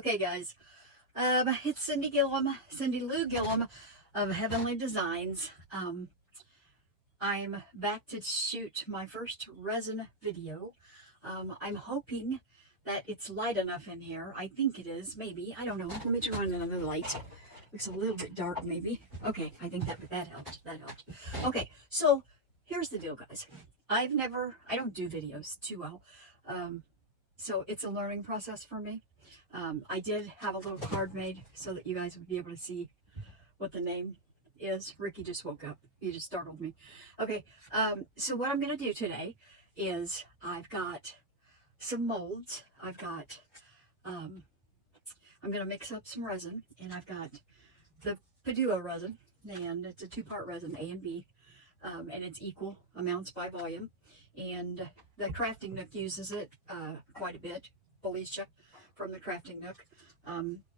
Okay, guys, it's Cindy Lou Gillum of Heavenly Designs. I'm back to shoot my first resin video. I'm hoping that it's light enough in here. I think it is, maybe. I don't know. Let me turn on another light. Looks a little bit dark, maybe. Okay, I think that helped. That helped. Okay, so here's the deal, guys. I don't do videos too well. So it's a learning process for me. I did have a little card made so that you guys would be able to see what the name is. Ricky just woke up. He just startled me. Okay, so what I'm going to do today is I've got some molds. I'm going to mix up some resin, and I've got the Padua resin, and it's a two-part resin, A and B, and it's equal amounts by volume. And the Crafting Nook uses it quite a bit. Felicia from the Crafting Nook.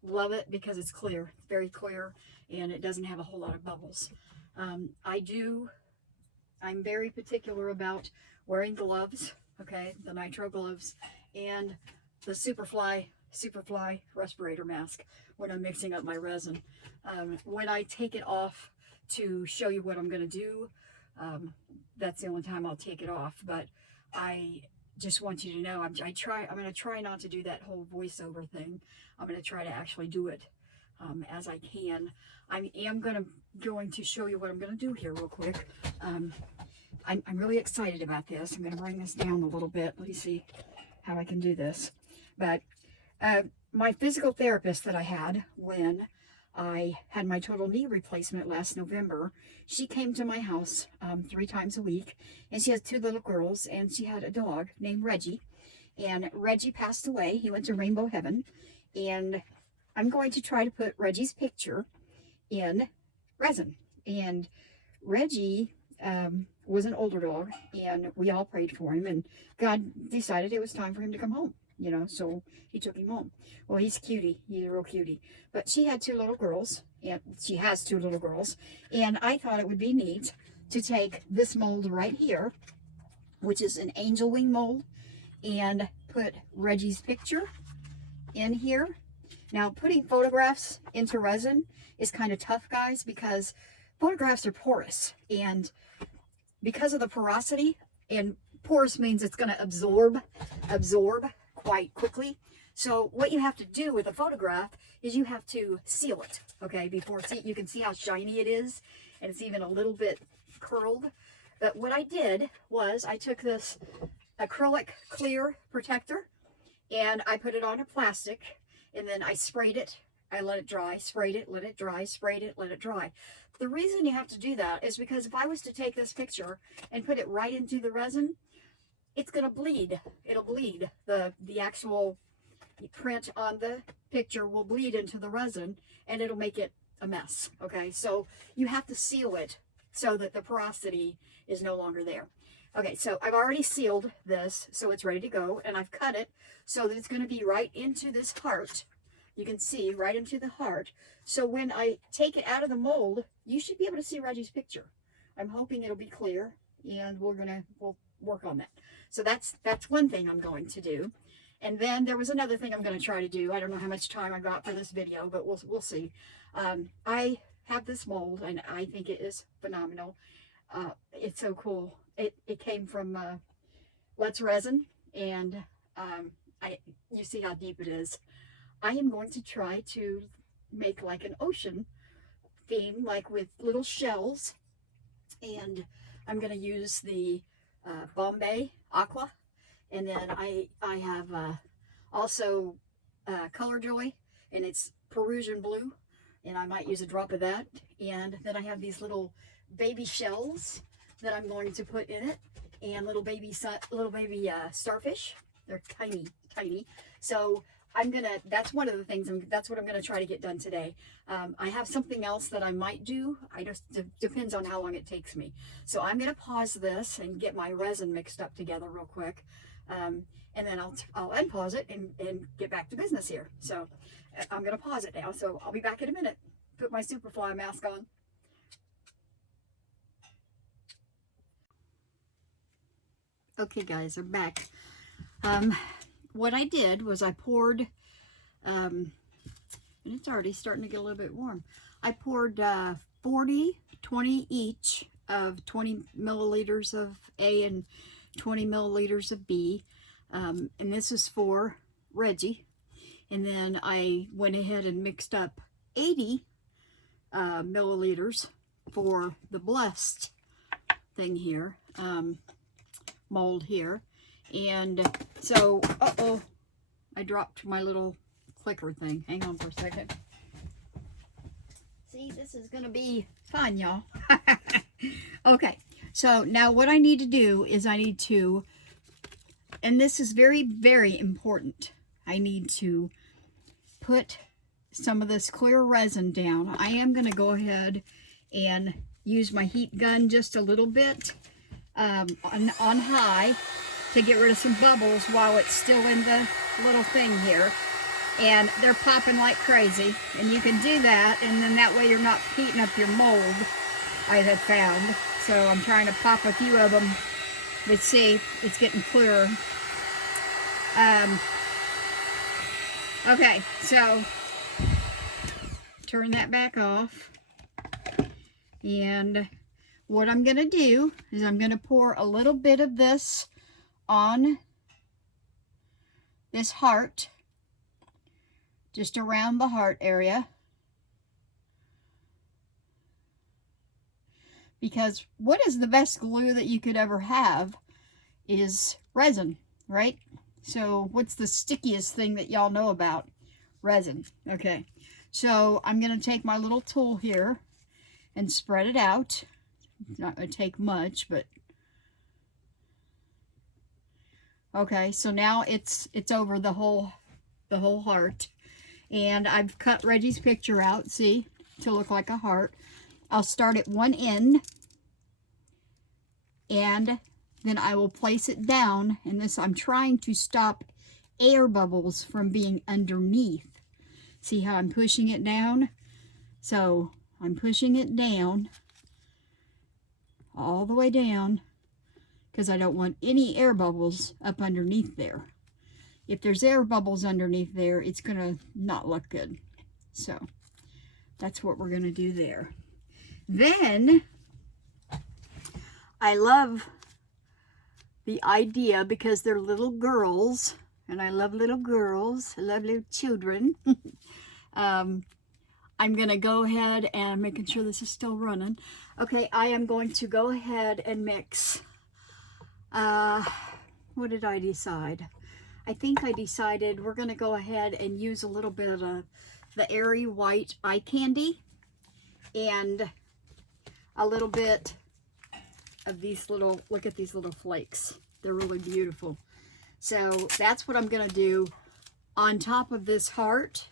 Love it because it's clear, very clear, and it doesn't have a whole lot of bubbles. I'm very particular about wearing gloves, okay, the nitro gloves, and the Superfly respirator mask when I'm mixing up my resin. When I take it off to show you what I'm going to do, that's the only time I'll take it off. But I just want you to know I'm going to try not to do that whole voiceover thing. I'm going to try to actually do it as I can. I am going to show you what I'm going to do here real quick. I'm really excited about this. I'm going to bring this down a little bit. Let me see how I can do this. But my physical therapist that I had when I had my total knee replacement last November, she came to my house 3 times a week, and she has 2 little girls, and she had a dog named Reggie, and Reggie passed away. He went to Rainbow Heaven, and I'm going to try to put Reggie's picture in resin. And Reggie was an older dog, and we all prayed for him, and God decided it was time for him to come home. You know, so he took him home. Well, he's a cutie. He's a real cutie. But she had 2 little girls, and she has 2 little girls. And I thought it would be neat to take this mold right here, which is an angel wing mold, and put Reggie's picture in here. Now, putting photographs into resin is kind of tough, guys, because photographs are porous. And because of the porosity, and porous means it's going to absorb quite quickly. So what you have to do with a photograph is you have to seal it, okay, you can see how shiny it is, and it's even a little bit curled. But what I did was I took this acrylic clear protector, and I put it on a plastic, and then I sprayed it. I let it dry, sprayed it, let it dry, sprayed it, let it dry. The reason you have to do that is because if I was to take this picture and put it right into the resin, it's going to bleed. It'll bleed. The actual print on the picture will bleed into the resin, and it'll make it a mess, okay? So you have to seal it so that the porosity is no longer there. Okay, so I've already sealed this, so it's ready to go, and I've cut it so that it's going to be right into this heart. You can see right into the heart. So when I take it out of the mold, you should be able to see Reggie's picture. I'm hoping it'll be clear, and we'll work on that. So that's one thing I'm going to do. And then there was another thing I'm going to try to do. I don't know how much time I got for this video, but we'll see. I have this mold, and I think it is phenomenal. It's so cool. It came from Let's Resin, and you see how deep it is. I am going to try to make like an ocean theme, like with little shells, and I'm going to use the Bombay Aqua, and then I have also Color Joy, and it's Perusian Blue, and I might use a drop of that. And then I have these little baby shells that I'm going to put in it, and little baby starfish. They're tiny. So that's one of the things, that's what I'm gonna try to get done today. I have something else that I might do. Depends on how long it takes me. So I'm gonna pause this and get my resin mixed up together real quick. And then I'll unpause it and get back to business here. So I'm gonna pause it now. So I'll be back in a minute. Put my Superfly mask on. Okay, guys, I'm back. What I did was I poured And it's already starting to get a little bit warm. I poured 40, 20 each of 20 milliliters of A and 20 milliliters of B. And this is for Reggie. And then I went ahead and mixed up 80 milliliters for the Blessed thing here, mold here. And so, uh-oh, I dropped my little clicker thing. Hang on for a second. See, this is going to be fun, y'all. Okay, so now what I need to do is I need to, and this is very, very important, I need to put some of this clear resin down. I am going to go ahead and use my heat gun just a little bit on high to get rid of some bubbles while it's still in the little thing here. And they're popping like crazy, and you can do that, and then that way you're not heating up your mold, I have found. So I'm trying to pop a few of them, but see, it's getting clearer. Okay, so turn that back off, and what I'm going to do is I'm going to pour a little bit of this on this heart, just around the heart area, because what is the best glue that you could ever have is resin, right? So what's the stickiest thing that y'all know about? Resin. Okay, so I'm going to take my little tool here and spread it out. It's not going to take much, but okay, so now it's over the whole heart. And I've cut Reggie's picture out, see, to look like a heart. I'll start at one end, and then I will place it down. And this, I'm trying to stop air bubbles from being underneath. See how I'm pushing it down? So I'm pushing it down, all the way down, because I don't want any air bubbles up underneath there. If there's air bubbles underneath there, it's going to not look good. So that's what we're going to do there. Then I love the idea, because they're little girls, and I love little girls. I love little children. I'm going to go ahead and making sure this is still running. Okay, I am going to go ahead and mix. What did I decide? I think I decided we're going to go ahead and use a little bit of the airy white eye candy and a little bit of these little, look at these little flakes. They're really beautiful. So that's what I'm going to do on top of this heart,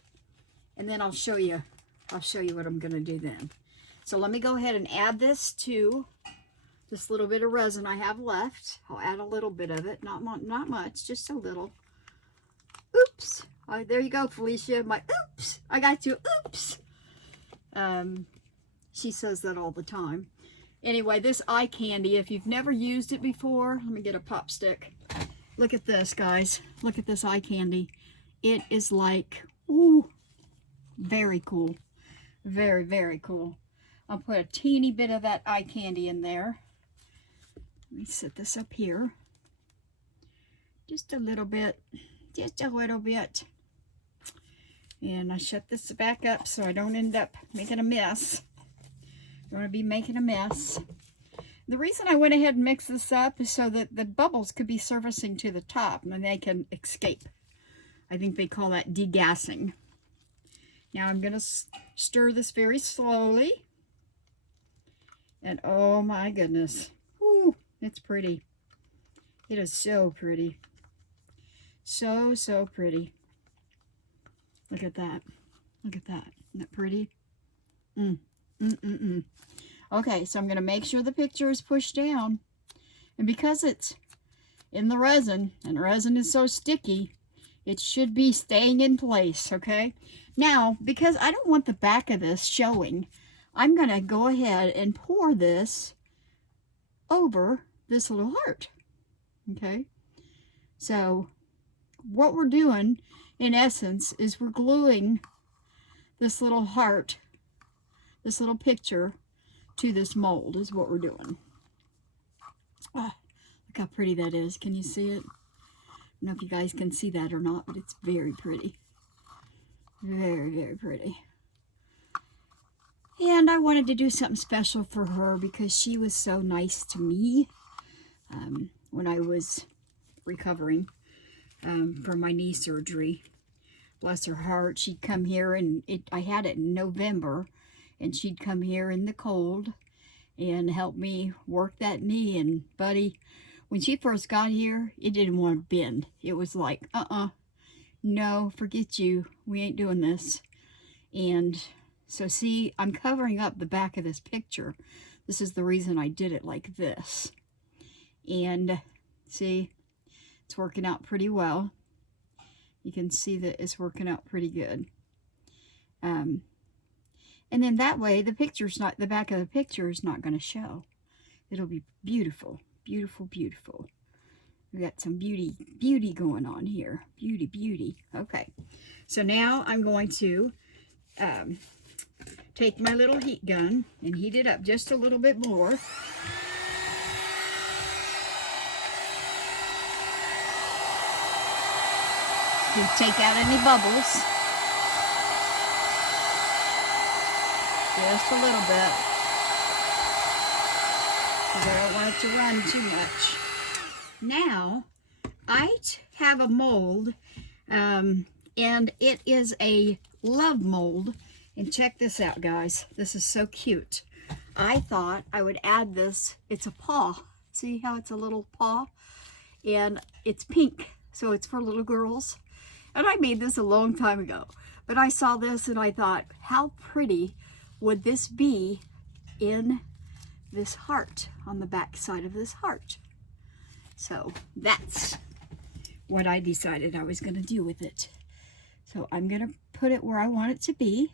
and then I'll show you what I'm going to do then. So let me go ahead and add this to this little bit of resin I have left. I'll add a little bit of it, not much, just a little. Oops. There you go, Felicia. My oops. I got you. Oops. She says that all the time. Anyway, this eye candy, if you've never used it before, let me get a pop stick. Look at this, guys. Look at this eye candy. It is like, ooh, very cool. Very, very cool. I'll put a teeny bit of that eye candy in there. Let me set this up here. Just a little bit. Just a little bit. And I shut this back up so I don't end up making a mess. Don't want to be making a mess. The reason I went ahead and mixed this up is so that the bubbles could be surfacing to the top and they can escape. I think they call that degassing. Now I'm going to stir this very slowly. And oh my goodness. Ooh, it's pretty. It is so pretty. So, so pretty. Look at that. Look at that. Isn't that pretty? Okay, so I'm going to make sure the picture is pushed down. And because it's in the resin, and resin is so sticky, it should be staying in place, okay? Now, because I don't want the back of this showing, I'm going to go ahead and pour this over this little heart, okay? So what we're doing in essence, is we're gluing this little heart, this little picture, to this mold is what we're doing. Ah, look how pretty that is. Can you see it? I don't know if you guys can see that or not, but it's very pretty. Very, very pretty. And I wanted to do something special for her because she was so nice to me when I was recovering from my knee surgery. Bless her heart. She'd come here, and I had it in November, and she'd come here in the cold and help me work that knee. And buddy, when she first got here, it didn't want to bend. It was like, no, forget you. We ain't doing this. And so see, I'm covering up the back of this picture. This is the reason I did it like this. And see, it's working out pretty well. You can see that it's working out pretty good. And then that way, the back of the picture is not going to show. It'll be beautiful, beautiful, beautiful. We got some beauty going on here. Beauty. Okay. So now I'm going to take my little heat gun and heat it up just a little bit more. To take out any bubbles. Just a little bit. Because I don't want it to run too much. Now, I have a mold, and it is a love mold. And check this out, guys. This is so cute. I thought I would add this. It's a paw. See how it's a little paw? And it's pink, so it's for little girls. And I made this a long time ago. But I saw this and I thought, how pretty would this be in this heart, on the back side of this heart? So that's what I decided I was going to do with it. So I'm going to put it where I want it to be.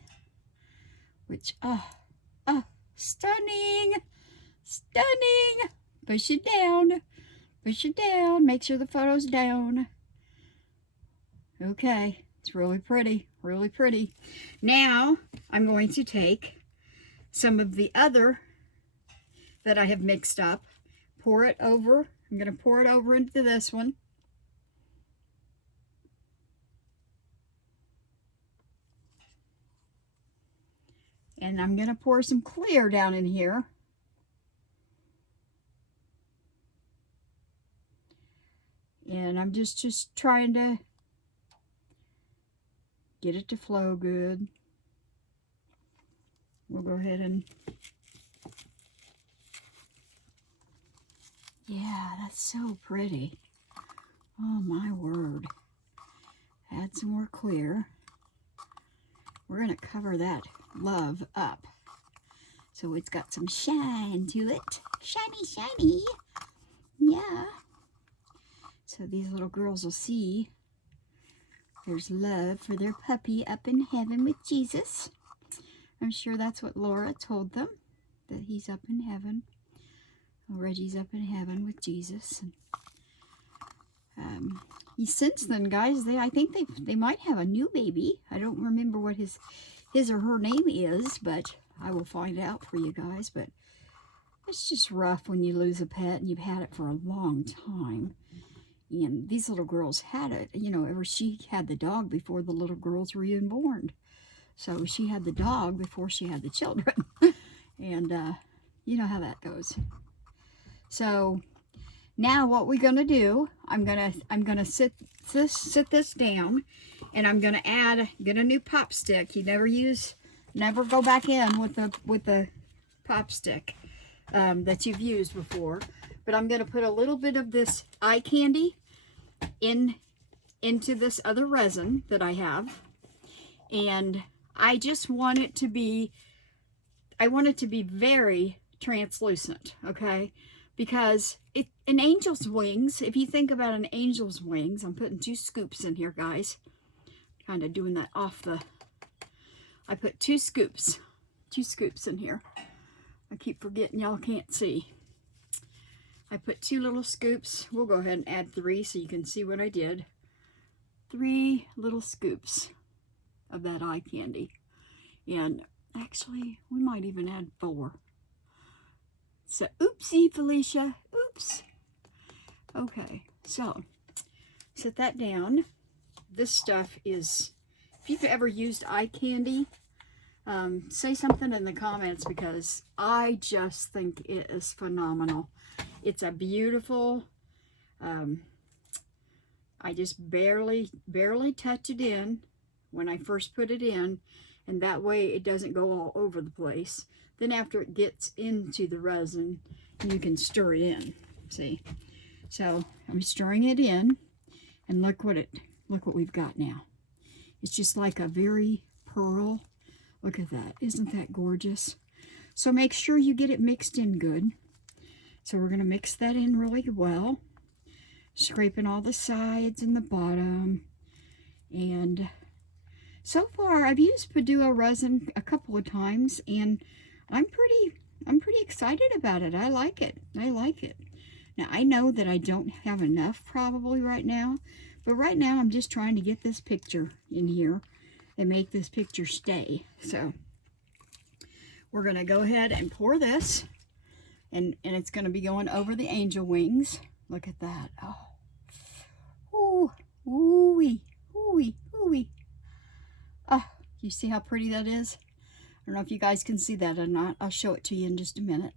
Which, stunning, stunning. Push it down, make sure the photo's down. Okay, it's really pretty, really pretty. Now, I'm going to take some of the other that I have mixed up, pour it over. I'm going to pour it over into this one. And I'm going to pour some clear down in here. And I'm just trying to get it to flow good. We'll go ahead and... Yeah, that's so pretty. Oh my word. Add some more clear. We're going to cover that love up so it's got some shine to it. Shiny, shiny. Yeah. So these little girls will see there's love for their puppy up in heaven with Jesus. I'm sure that's what Laura told them, that he's up in heaven. Well, Reggie's up in heaven with Jesus. And, since then, guys, I think they might have a new baby. I don't remember what his or her name is, but I will find out for you guys. But it's just rough when you lose a pet and you've had it for a long time. And these little girls had it, she had the dog before the little girls were even born. So she had the dog before she had the children. And you know how that goes. So now what we're gonna do, I'm gonna sit this down, and I'm gonna get a new pop stick. You never go back in with the pop stick that you've used before. But I'm gonna put a little bit of this eye candy into this other resin that I have, and I just want it to be, very translucent, okay? Because an angel's wings, if you think about an angel's wings, I'm putting 2 scoops in here, guys. Kind of doing that I put 2 scoops in here. I keep forgetting y'all can't see. I put 2 little scoops. We'll go ahead and add 3 so you can see what I did. 3 little scoops of that eye candy. And actually, we might even add 4. So, oopsie, Felicia. Oops. Okay, so set that down. This stuff is, if you've ever used eye candy, say something in the comments, because I just think it is phenomenal. It's a beautiful, I just barely touch it in when I first put it in, and that way it doesn't go all over the place. Then after it gets into the resin, you can stir it in. See? So I'm stirring it in, and look what we've got now. It's just like a very pearl. Look at that. Isn't that gorgeous? So make sure you get it mixed in good. So we're going to mix that in really well, scraping all the sides and the bottom. And so far I've used Padua resin a couple of times, and I'm pretty excited about it. I like it. I like it. Now I know that I don't have enough probably right now, but right now I'm just trying to get this picture in here and make this picture stay. So we're going to go ahead and pour this, and it's going to be going over the angel wings. Look at that. Oh, ooh, ooh-wee, ooh-wee, ooh-wee. Oh, you see how pretty that is? I don't know if you guys can see that or not. I'll show it to you in just a minute.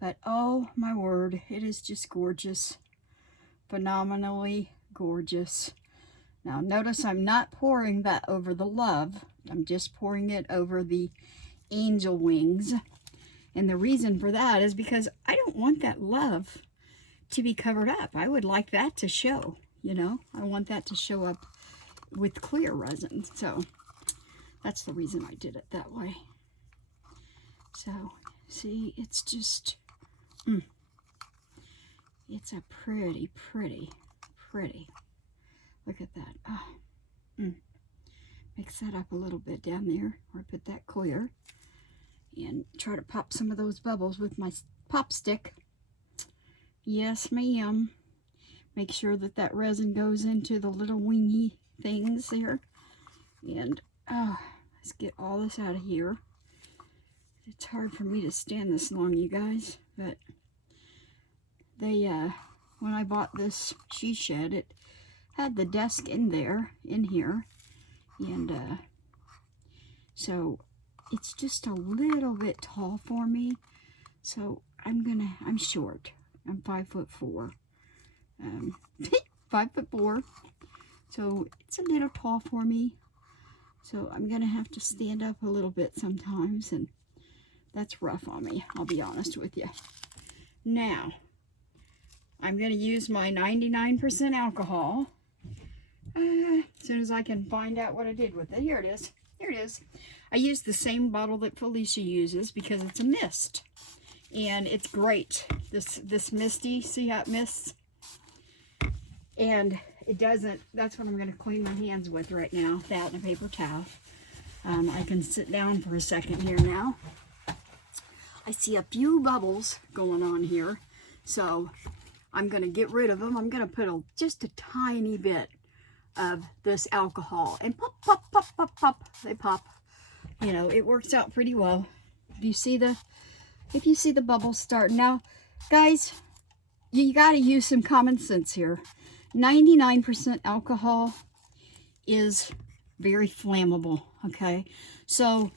But oh my word, it is just gorgeous. Phenomenally gorgeous. Now notice I'm not pouring that over the love. I'm just pouring it over the angel wings. And the reason for that is because I don't want that love to be covered up. I would like that to show, you know. I want that to show up with clear resin. So that's the reason I did it that way. So see, it's just, it's a pretty. Look at that. Oh, mix that up a little bit down there, or put that clear, and try to pop some of those bubbles with my pop stick. Yes, ma'am. Make sure that that resin goes into the little wingy things there. And let's get all this out of here. It's hard for me to stand this long, you guys, but they when I bought this she shed, it had the desk in here, and so it's just a little bit tall for me. So I'm short. I'm 5'4". 5'4". So it's a little tall for me. So I'm gonna have to stand up a little bit sometimes, and that's rough on me, I'll be honest with you. Now, I'm gonna use my 99% alcohol. As soon as I can find out what I did with it. Here it is. Here it is. I used the same bottle that Felicia uses because it's a mist. And it's great. This misty, see how it mists? And it doesn't, that's what I'm going to clean my hands with right now, that and a paper towel. I can sit down for a second here now. I see a few bubbles going on here, so I'm going to get rid of them. I'm going to put just a tiny bit of this alcohol, and pop, pop, pop, pop, pop. They pop. You know, it works out pretty well. If you see the bubbles start. Now, guys, you got to use some common sense here. 99% alcohol is very flammable, okay? So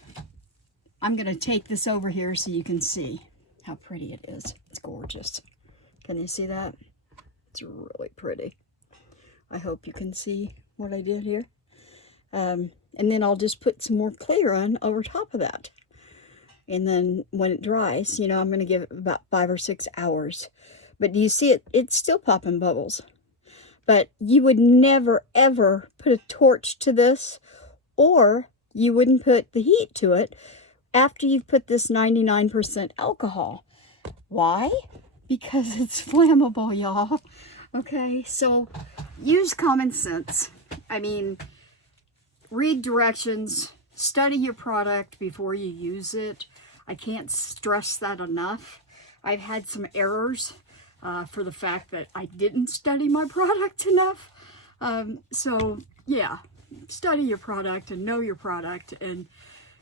I'm going to take this over here so you can see how pretty it is. It's gorgeous. Can you see that? It's really pretty. I hope you can see what I did here. And then I'll just put some more clear on over top of that. And then when it dries, you know, I'm going to give it about 5 or 6 hours. But do you see it? It's still popping bubbles. But you would never, ever put a torch to this, or you wouldn't put the heat to it after you've put this 99% alcohol. Why? Because it's flammable, y'all. Okay, so use common sense. I mean, read directions, study your product before you use it. I can't stress that enough. I've had some errors for the fact that I didn't study my product enough. So yeah, study your product and know your product, and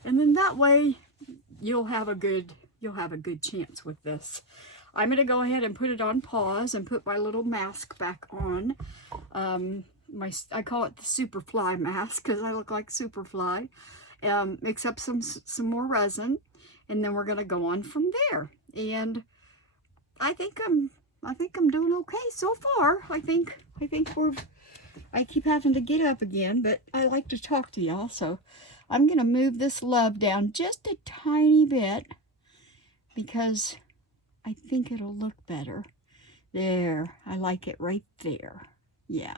then that way you'll have a good chance with this. I'm going to go ahead and put it on pause and put my little mask back on. I call it the Superfly mask because I look like Superfly. Mix up some more resin, and then we're going to go on from there. And I think I'm doing okay so far. I keep having to get up again, but I like to talk to y'all, so I'm going to move this love down just a tiny bit because I think it'll look better. There, I like it right there. Yeah.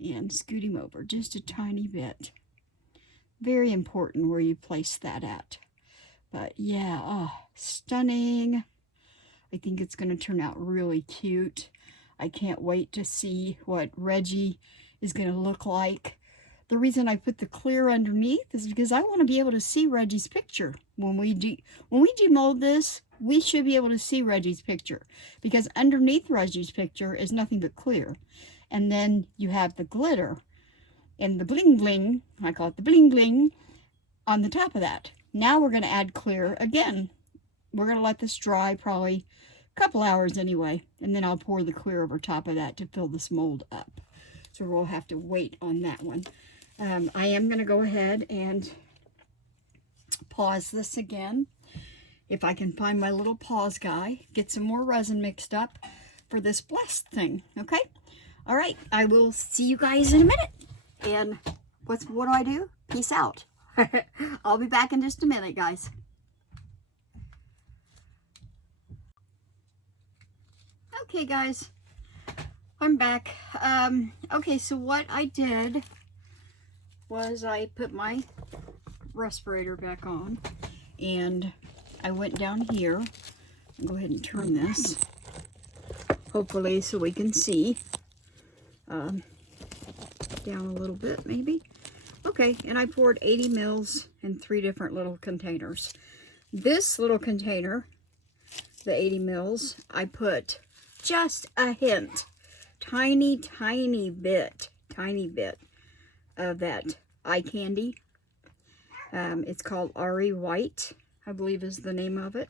And scoot him over just a tiny bit. Very important where you place that at. But yeah, oh, stunning. I think it's going to turn out really cute. I can't wait to see what Reggie is going to look like. The reason I put the clear underneath is because I want to be able to see Reggie's picture. When we demold this, we should be able to see Reggie's picture, because underneath Reggie's picture is nothing but clear. And then you have the glitter and the bling bling, I call it the bling bling, on the top of that. Now we're going to add clear again. We're going to let this dry probably a couple hours anyway, and then I'll pour the clear over top of that to fill this mold up. So we'll have to wait on that one. I am going to go ahead and pause this again. If I can find my little pause guy, get some more resin mixed up for this blessed thing, okay? All right, I will see you guys in a minute. And what do I do? Peace out. I'll be back in just a minute, guys. Okay, guys, I'm back. Okay, so what I did was I put my respirator back on, and I went down here. I'll go ahead and turn this, hopefully, so we can see. Down a little bit, maybe. Okay, and I poured 80 mils in 3 different little containers. This little container, the 80 mils, I put just a hint, tiny bit of that eye candy. It's called Ari White, I believe is the name of it.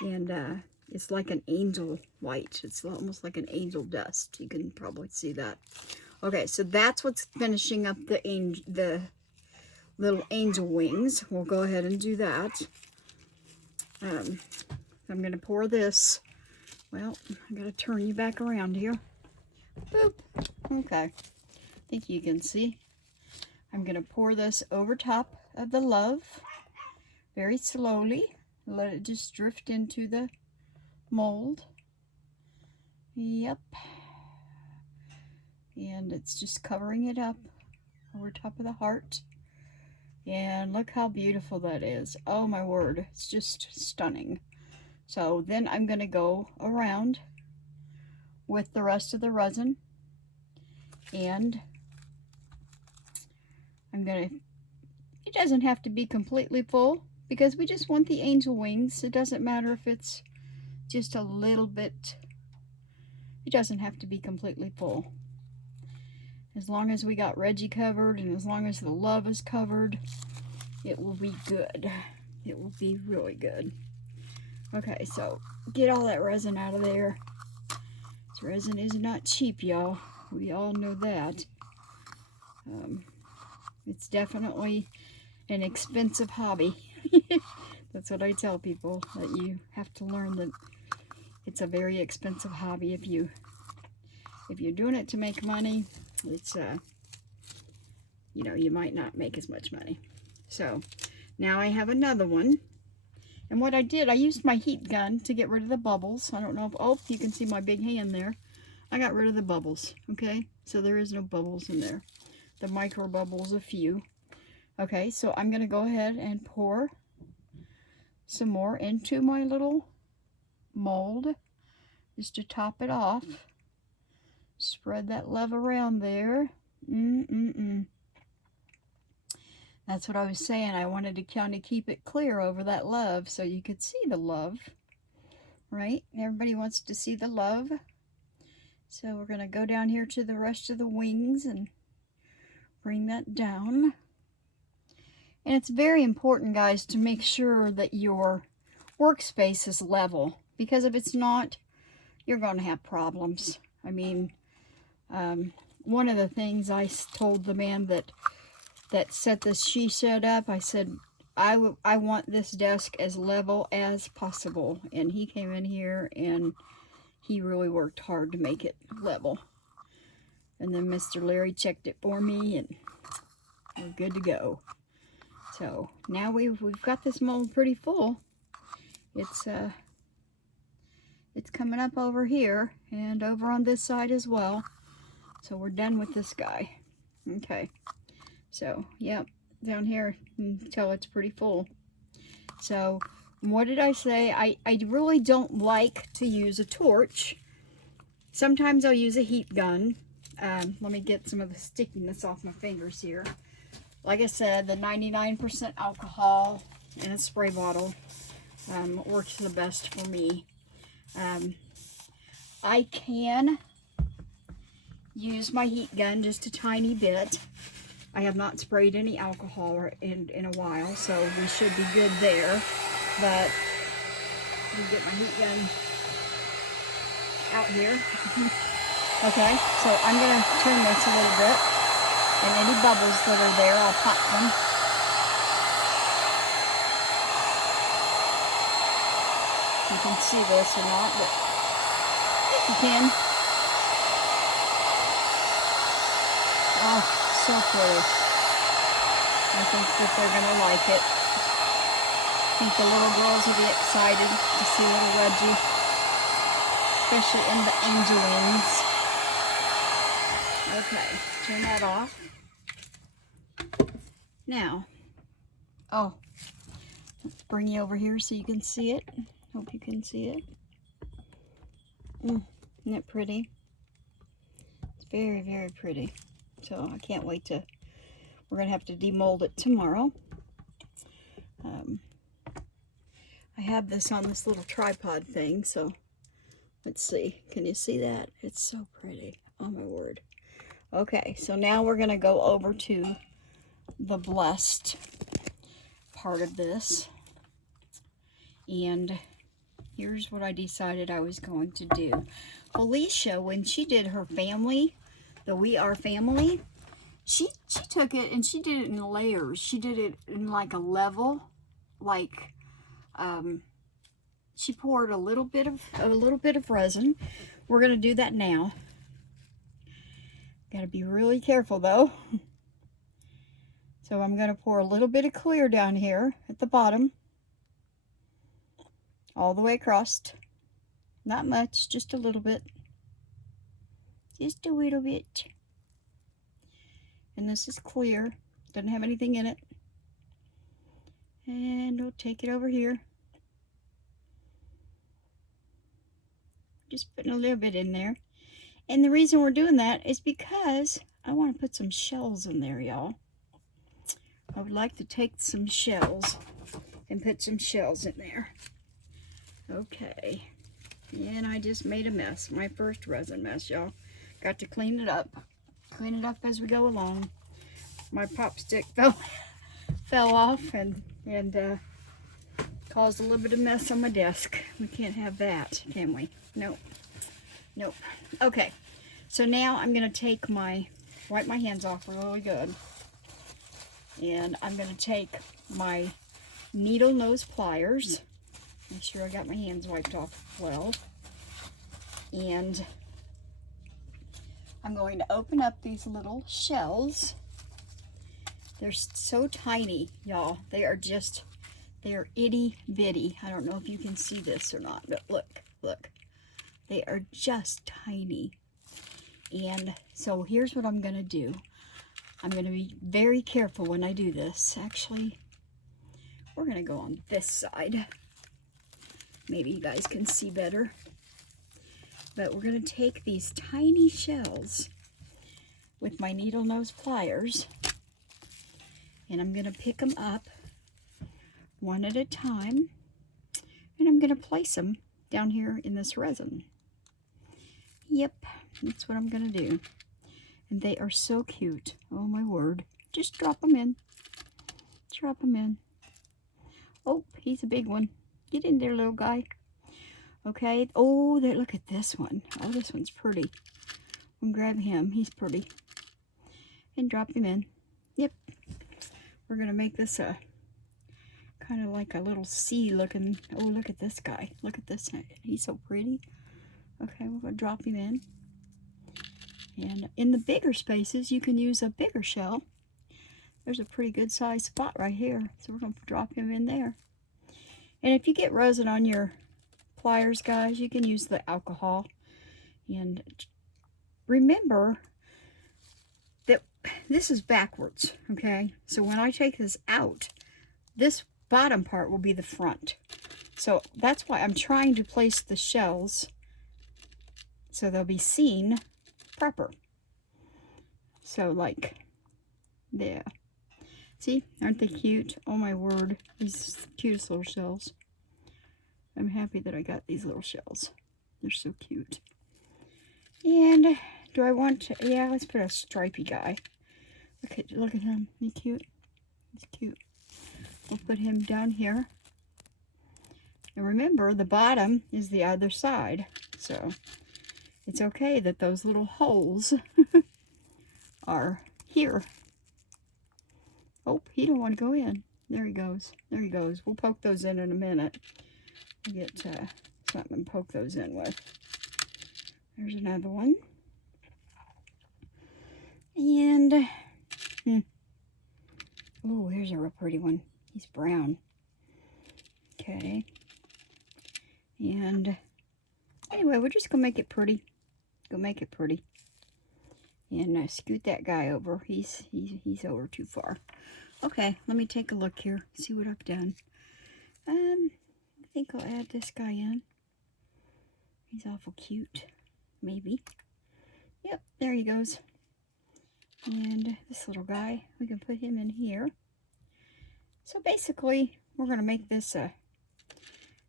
And it's like an angel white. It's almost like an angel dust. You can probably see that. Okay, so that's what's finishing up the little angel wings. We'll go ahead and do that. I'm going to pour this. Well, I got to turn you back around here. Boop. Okay. I think you can see. I'm going to pour this over top of the love very slowly. Let it just drift into the mold. Yep. And it's just covering it up over top of the heart. And look how beautiful that is. Oh my word, it's just stunning. So then I'm going to go around with the rest of the resin, and I'm going to, it doesn't have to be completely full because we just want the angel wings. It doesn't matter if it's just a little bit. It doesn't have to be completely full. As long as we got Reggie covered and as long as the love is covered, it will be good. It will be really good. Okay, so get all that resin out of there. This resin is not cheap, y'all. We all know that. It's definitely an expensive hobby. That's what I tell people, that you have to learn that it's a very expensive hobby. If you're doing it to make money, it's you know, you might not make as much money. So now I have another one, and what I did, I used my heat gun to get rid of the bubbles. I don't know if, oh, you can see my big hand there. I got rid of the bubbles. Okay, so there is no bubbles in there. The micro bubbles, a few. Okay, so I'm gonna go ahead and pour some more into my little mold just to top it off. Spread that love around there. That's what I was saying. I wanted to kind of keep it clear over that love so you could see the love, right? Everybody wants to see the love. So we're going to go down here to the rest of the wings and bring that down. And it's very important, guys, to make sure that your workspace is level, because if it's not, you're going to have problems. I mean, one of the things I told the man that set this she shed up, I said, I want this desk as level as possible. And he came in here and he really worked hard to make it level. And then Mr. Larry checked it for me and we're good to go. So now we've got this mold pretty full. It's coming up over here and over on this side as well. So we're done with this guy. Okay. So, yep, down here, you can tell it's pretty full. So, what did I say? I really don't like to use a torch. Sometimes I'll use a heat gun. Let me get some of the stickiness off my fingers here. Like I said, the 99% alcohol in a spray bottle works the best for me. I can use my heat gun just a tiny bit. I have not sprayed any alcohol in a while, so we should be good there. But let me get my heat gun out here. Okay, so I'm going to turn this a little bit, and any bubbles that are there, I'll pop them. You can see this or not, but you can. Oh, so pretty. I think that they're going to like it. I think the little girls will be excited to see little Reggie, especially in the angel wings. Okay, turn that off. Now, oh, let's bring you over here so you can see it. Hope you can see it. Isn't it pretty? It's very, very pretty. So I can't wait to, we're going to have to demold it tomorrow. I have this on this little tripod thing, so let's see. Can you see that? It's so pretty. Oh my word. Okay, so now we're going to go over to the blessed part of this. And here's what I decided I was going to do. Felicia, when she did her family, the We Are Family, she took it and she did it in layers. She did it in like a level, like she poured a little bit of resin. We're gonna do that now. Got to be really careful though. So I'm gonna pour a little bit of clear down here at the bottom, all the way across. Not much, just a little bit. Just a little bit. And this is clear. Doesn't have anything in it. And we'll take it over here. Just putting a little bit in there. And the reason we're doing that is because I want to put some shells in there, y'all. I would like to take some shells and put some shells in there. Okay. And I just made a mess. My first resin mess, y'all. Got to clean it up. Clean it up as we go along. My pop stick fell off and caused a little bit of mess on my desk. We can't have that, can we? Nope. Nope. Okay. So now I'm going to take wipe my hands off really good. And I'm going to take my needle nose pliers. Make sure I got my hands wiped off well. And I'm going to open up these little shells. They're so tiny, y'all. They are itty bitty. I don't know if you can see this or not, but look. They are just tiny. And so here's what I'm going to do. I'm going to be very careful when I do this. Actually, we're going to go on this side. Maybe you guys can see better. But we're going to take these tiny shells with my needle nose pliers. And I'm going to pick them up one at a time. And I'm going to place them down here in this resin. Yep, that's what I'm going to do. And they are so cute. Oh, my word. Just drop them in. Drop them in. Oh, he's a big one. Get in there, little guy. Okay. Oh, look at this one. Oh, this one's pretty. I'm going to grab him. He's pretty. And drop him in. Yep. We're going to make this a kind of like a little sea looking. Oh, look at this guy. Look at this. He's so pretty. Okay, we're going to drop him in. And in the bigger spaces, you can use a bigger shell. There's a pretty good sized spot right here. So we're going to drop him in there. And if you get resin on your pliers, guys, you can use the alcohol. And remember that this is backwards, okay? So when I take this out, this bottom part will be the front. So that's why I'm trying to place the shells so they'll be seen proper. So like there. See, aren't they cute? Oh my word, these cutest little shells. I'm happy that I got these little shells. They're so cute. And do I want to, yeah, let's put a stripy guy. Look at him. He's cute. He's cute. We'll put him down here. And remember, the bottom is the other side. So it's okay that those little holes are here. Oh, he don't want to go in. There he goes. There he goes. We'll poke those in a minute. We'll get something to poke those in with. There's another one. And, oh, here's a real pretty one. He's brown. Okay. And anyway, we're just going to make it pretty. Go make it pretty. And scoot that guy over. He's over too far. Okay, let me take a look here. See what I've done. I think I'll add this guy in. He's awful cute. Maybe. Yep, there he goes. And this little guy, we can put him in here. So basically, we're going to make this a...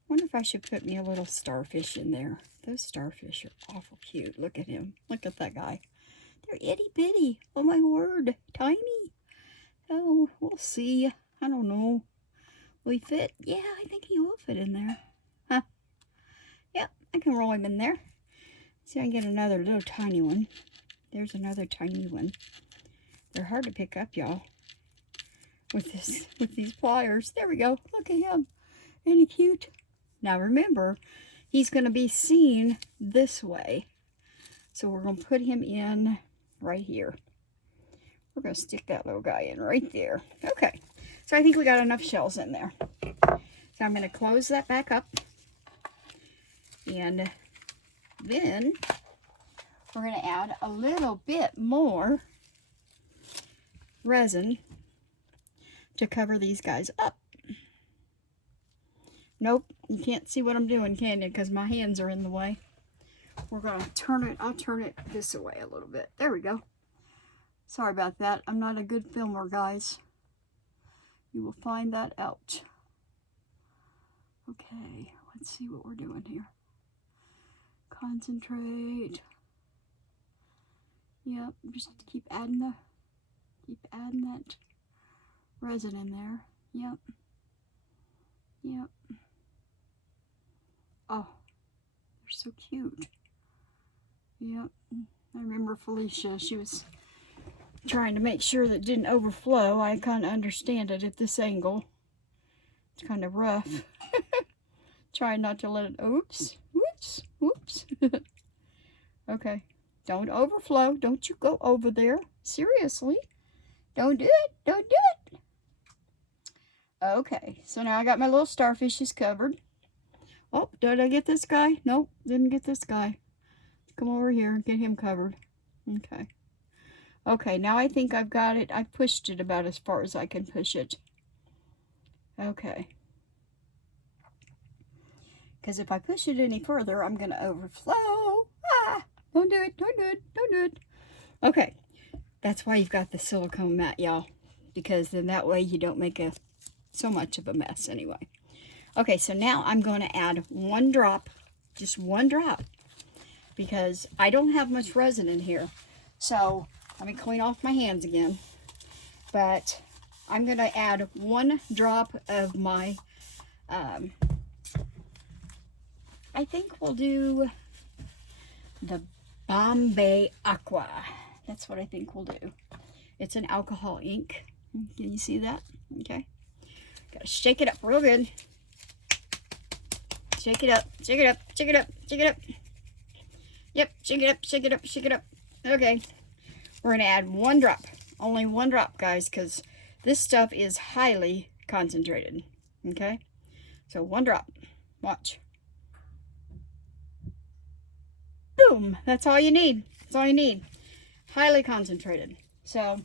wonder if I should put me a little starfish in there. Those starfish are awful cute. Look at him. Look at that guy. They're itty bitty. Oh my word. Tiny. Oh, we'll see. I don't know. Will he fit? Yeah, I think he will fit in there. Huh? Yep, I can roll him in there. See if I can get another little tiny one. There's another tiny one. They're hard to pick up, y'all. With these pliers. There we go. Look at him. Ain't he cute? Now remember, he's going to be seen this way. So we're going to put him in right here. We're going to stick that little guy in right there. Okay. So I think we got enough shells in there. So I'm going to close that back up. And then we're going to add a little bit more resin to cover these guys up. Nope, you can't see what I'm doing, can you? Because my hands are in the way. We're going to turn it, I'll turn it this way a little bit. There we go. Sorry about that. I'm not a good filmer, guys. You will find that out. Okay, let's see what we're doing here. Concentrate. Yep, just keep adding that resin in there. Yep. Yep. Oh, they're so cute. Yep. I remember Felicia, she was trying to make sure that it didn't overflow. I kind of understand it at this angle. It's kind of rough. Trying not to let it, oops, whoops, whoops. Okay, don't overflow. Don't you go over there. Seriously. Don't do it. Don't do it. Okay, so now I got my little starfishes covered. Oh, did I get this guy? Nope, didn't get this guy. Come over here and get him covered. Okay. Okay, now I think I've got it. I've pushed it about as far as I can push it. Okay. Because if I push it any further, I'm going to overflow. Ah! Don't do it. Don't do it. Don't do it. Okay. That's why you've got the silicone mat, y'all. Because then that way you don't make so much of a mess anyway. Okay, so now I'm going to add one drop. Just one drop. because I don't have much resin in here. So let me clean off my hands again. But I'm going to add 1 drop of my, I think we'll do the Bombay Aqua. That's what I think we'll do. It's an alcohol ink. Can you see that? Okay. Gotta shake it up real good. Shake it up, shake it up, shake it up, shake it up. Yep, shake it up, shake it up, shake it up. Okay. We're gonna add 1 drop. Only 1 drop, guys, because this stuff is highly concentrated. Okay? So 1 drop. Watch. Boom! That's all you need. That's all you need. Highly concentrated. So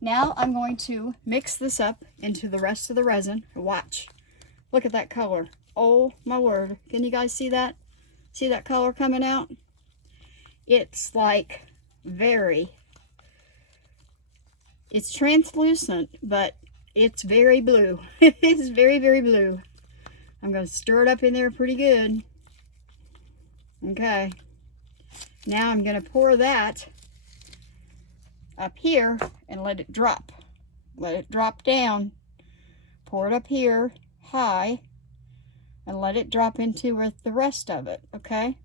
now I'm going to mix this up into the rest of the resin. Watch. Look at that color. Oh my word. Can you guys see that? See that color coming out? It's like it's translucent, but it's very blue. It's very, very blue. I'm going to stir it up in there pretty good. Okay. Now I'm going to pour that up here and let it drop. Let it drop down. Pour it up here high and let it drop into with the rest of it, okay?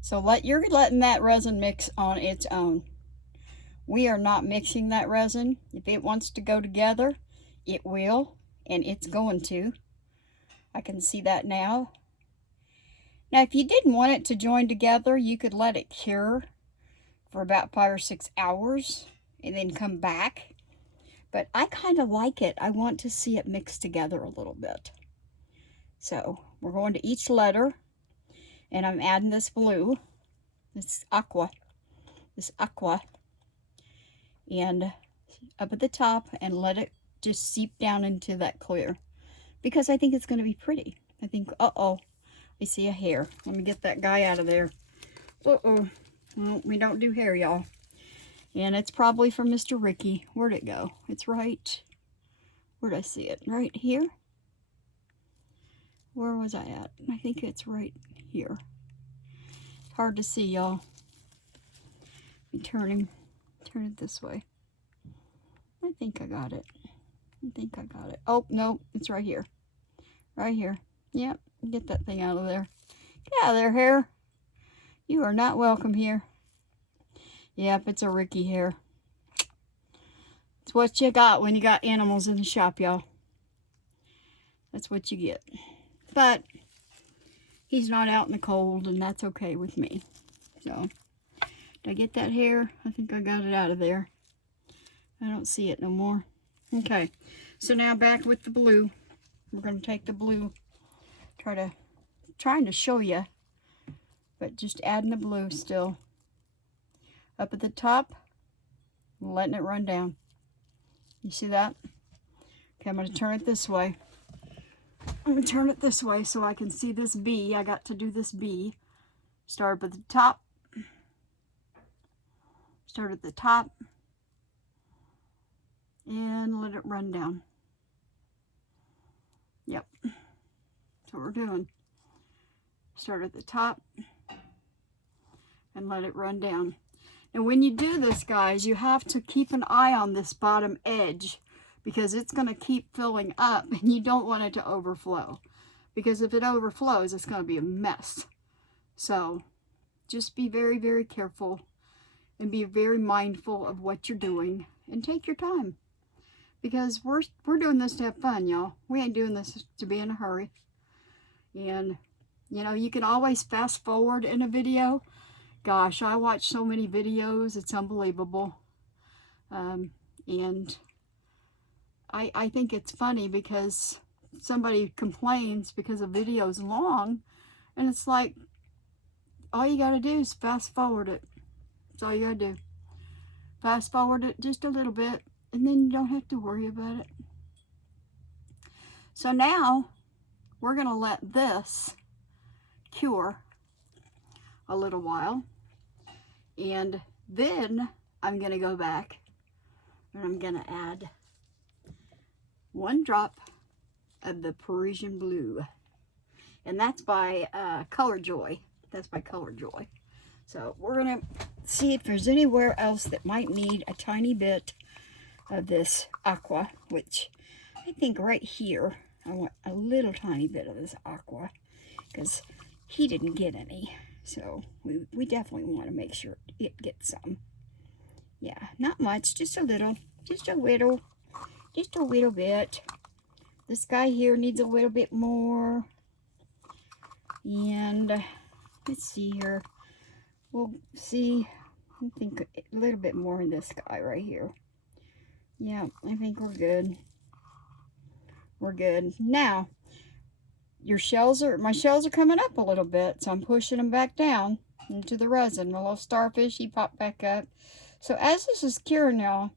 So you're letting that resin mix on its own. We are not mixing that resin. If it wants to go together, it will, and it's going to. I can see that now. Now, if you didn't want it to join together, you could let it cure for about 5 or 6 hours and then come back. But I kind of like it. I want to see it mix together a little bit. So we're going to each letter, and I'm adding this blue, this aqua, and up at the top, and let it just seep down into that clear, because I think it's going to be pretty. I think, uh-oh, I see a hair. Let me get that guy out of there. Uh-oh. Well, we don't do hair, y'all. And it's probably from Mr. Ricky. Where'd it go? It's right, where'd I see it? Right here? Where was I at? I think it's right here. Hard to see, y'all. Turn it this way. I think I got it. Oh, no, it's right here. Right here. Yep, get that thing out of there. Get out of there, hair. You are not welcome here. Yep, it's a Ricky hair. It's what you got when you got animals in the shop, y'all. That's what you get. But he's not out in the cold, and that's okay with me. So, did I get that hair? I think I got it out of there. I don't see it no more. Okay, so now back with the blue. We're going to take the blue, trying to show you, but just adding the blue still. Up at the top, letting it run down. You see that? Okay, I'm going to turn it this way. I'm going to turn it this way so I can see this bee. I got to do this bee. Start up at the top. Start at the top. And let it run down. Yep. That's what we're doing. Start at the top. And let it run down. And when you do this, guys, you have to keep an eye on this bottom edge, because it's going to keep filling up, and you don't want it to overflow, because if it overflows, it's going to be a mess. So just be very, very careful and be very mindful of what you're doing, and take your time, because we're doing this to have fun, y'all. We ain't doing this to be in a hurry. And you know, you can always fast forward in a video. Gosh, I watch so many videos, it's unbelievable. And I think it's funny because somebody complains because a video's long, and it's like, all you gotta do is fast forward it. That's all you gotta do. Fast forward it just a little bit, and then you don't have to worry about it. So now, we're gonna let this cure a little while, and then I'm gonna go back and I'm gonna add 1 drop of the Parisian blue, and that's by Color Joy. That's my Color Joy. So we're gonna see if there's anywhere else that might need a tiny bit of this aqua, which I think right here, I want a little tiny bit of this aqua because he didn't get any. So we definitely want to make sure it gets some. Yeah, not much, just a little bit. This guy here needs a little bit more. And let's see here. We'll see, I think a little bit more in this guy right here. Yeah, I think we're good. We're good. Now, my shells are coming up a little bit, so I'm pushing them back down into the resin. My little starfish, he popped back up. So as this is curing now,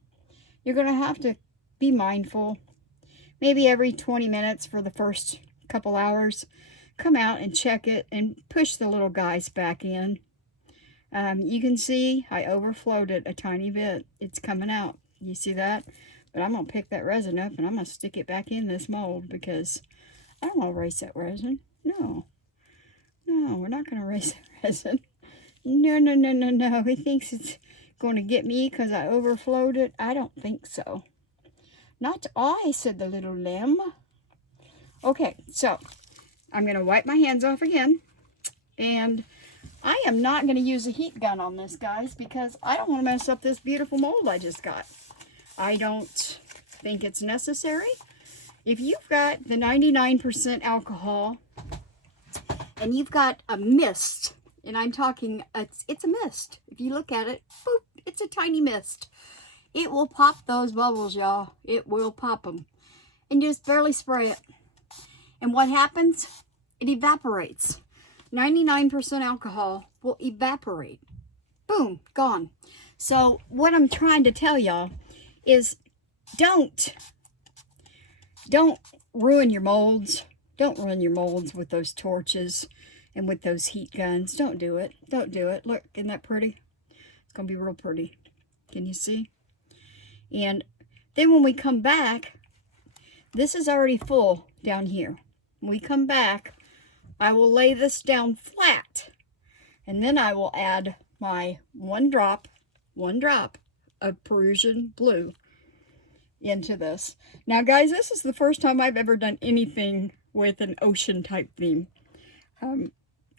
you're going to have to be mindful. Maybe every 20 minutes for the first couple hours, come out and check it and push the little guys back in. You can see I overflowed it a tiny bit. It's coming out. You see that? But I'm going to pick that resin up and I'm going to stick it back in this mold because I don't want to erase that resin. No. No, we're not going to erase that resin. No. He thinks it's going to get me because I overflowed it. I don't think so. Not I, said the little lamb. Okay, so I'm going to wipe my hands off again. And I am not going to use a heat gun on this, guys, because I don't want to mess up this beautiful mold I just got. I don't think it's necessary. If you've got the 99% alcohol and you've got a mist, and I'm talking, it's a mist. If you look at it, boop, it's a tiny mist. It will pop those bubbles, y'all. It will pop them. And just barely spray it. And what happens? It evaporates. 99% alcohol will evaporate. Boom, gone. So what I'm trying to tell y'all is don't ruin your molds. Don't ruin your molds with those torches and with those heat guns. Don't do it. Don't do it. Look, isn't that pretty? It's going to be real pretty. Can you see? And then when we come back, this is already full down here. When we come back, I will lay this down flat. And then I will add my one drop of Perusian blue into this. Now, guys, this is the first time I've ever done anything with an ocean type theme.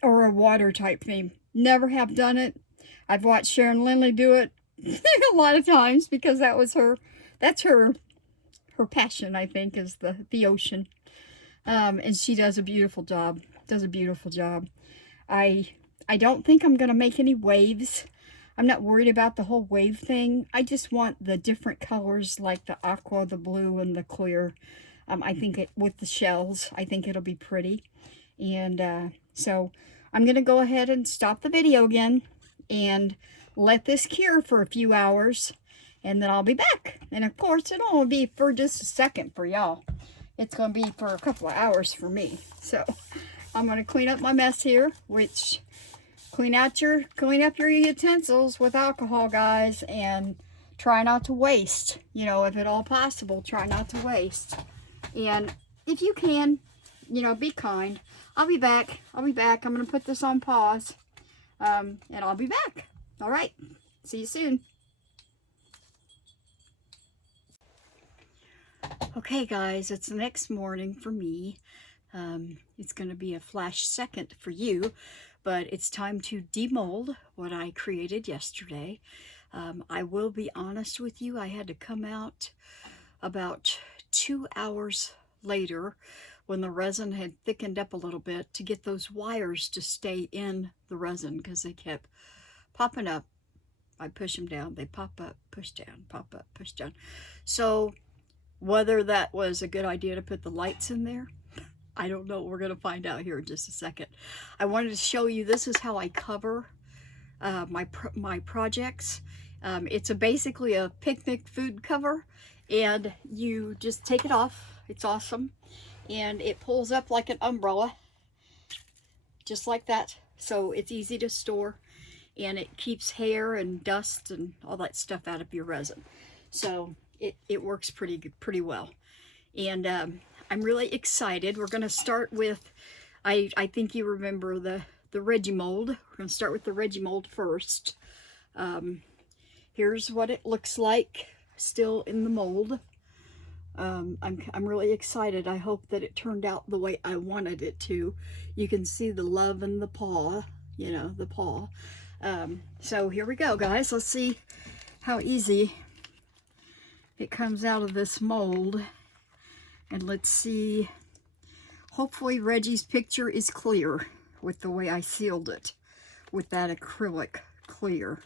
Or a water type theme. Never have done it. I've watched Sharon Lindley do it a lot of times because that's her passion, I think, is the ocean. And she does a beautiful job. I don't think I'm going to make any waves. I'm not worried about the whole wave thing. I just want the different colors like the aqua, the blue, and the clear. I think with the shells, I think it'll be pretty. And so I'm going to go ahead and stop the video again and let this cure for a few hours. And then I'll be back. And of course, it won't be for just a second for y'all. It's going to be for a couple of hours for me. So I'm going to clean up my mess here, which clean up your utensils with alcohol, guys, and try not to waste. You know, if at all possible, try not to waste. And if you can, you know, be kind. I'll be back. I'm going to put this on pause. And I'll be back. All right. See you soon. Okay, guys, it's the next morning for me. It's going to be a flash second for you, but it's time to demold what I created yesterday. I will be honest with you, I had to come out about 2 hours later when the resin had thickened up a little bit to get those wires to stay in the resin because they kept popping up. I push them down, they pop up, push down, pop up, push down. So whether that was a good idea to put the lights in there, I don't know. We're going to find out here in just a second. I wanted to show you, this is how I cover my projects. It's basically a picnic food cover, and you just take it off. It's awesome. And it pulls up like an umbrella, just like that. So it's easy to store, and it keeps hair and dust and all that stuff out of your resin. So it works pretty well. And I'm really excited. We're going to start with, I think you remember the the Reggie mold. We're going to start with the Reggie mold first. Here's what it looks like still in the mold. I'm really excited. I hope that it turned out the way I wanted it to. You can see the love in the paw, you know, the paw. So here we go, guys. Let's see how easy it comes out of this mold. And let's see. Hopefully Reggie's picture is clear with the way I sealed it with that acrylic clear.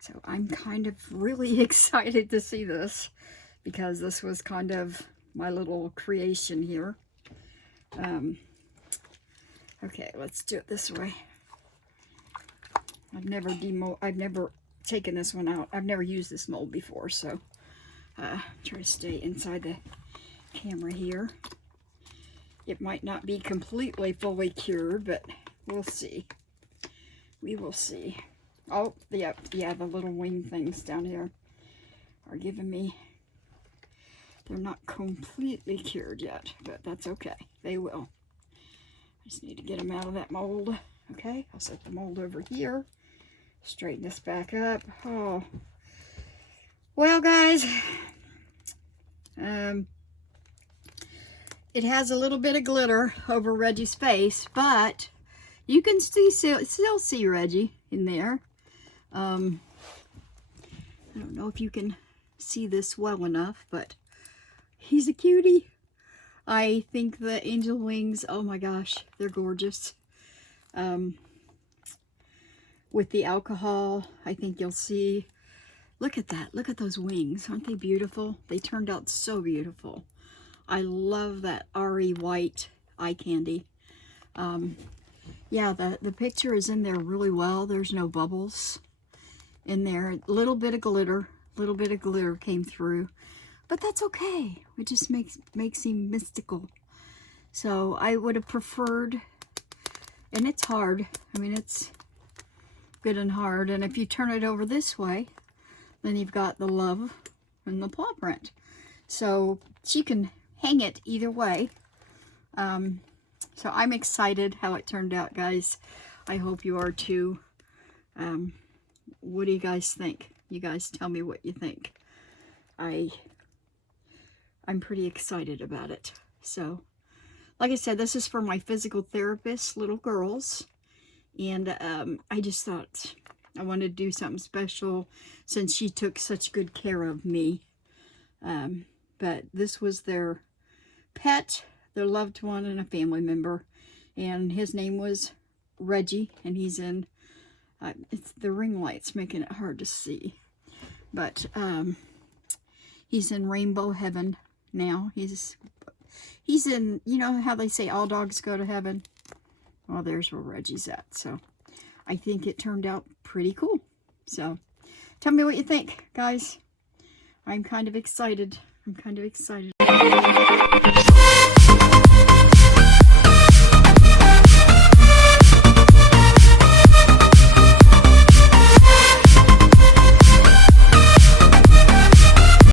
So I'm kind of really excited to see this because this was kind of my little creation here. Okay, let's do it this way. I've never taken this one out. I've never used this mold before, so try to stay inside the camera here. It might not be completely fully cured, but we'll see. We will see. Oh, yeah, the little wing things down here are giving me, they're not completely cured yet, but that's okay. They will. I just need to get them out of that mold. Okay, I'll set the mold over here. Straighten this back up. Oh, well, guys, it has a little bit of glitter over Reggie's face, but you can still see Reggie in there. I don't know if you can see this well enough, but he's a cutie. I think the angel wings, oh my gosh, they're gorgeous. With the alcohol, I think you'll see, look at that, look at those wings. Aren't they beautiful? They turned out so beautiful. I love that RE white eye candy. Yeah, the picture is in there really well. There's no bubbles in there. A little bit of glitter came through, but that's okay. It just makes him mystical. So I would have preferred, and it's hard. I mean, it's good and hard. And if you turn it over this way, then you've got the love and the paw print. So you can hang it either way. So I'm excited how it turned out, guys. I hope you are too. What do you guys think? You guys tell me what you think. I'm pretty excited about it. So, like I said, this is for my physical therapist, little girls. And I just thought I wanted to do something special since she took such good care of me. But this was their pet, their loved one, and a family member. And his name was Reggie, and he's in, it's the ring light's making it hard to see. But he's in rainbow heaven now. He's in, you know how they say all dogs go to heaven? Well, there's where Reggie's at. So I think it turned out pretty cool. So tell me what you think, guys. I'm kind of excited. I'm kind of excited.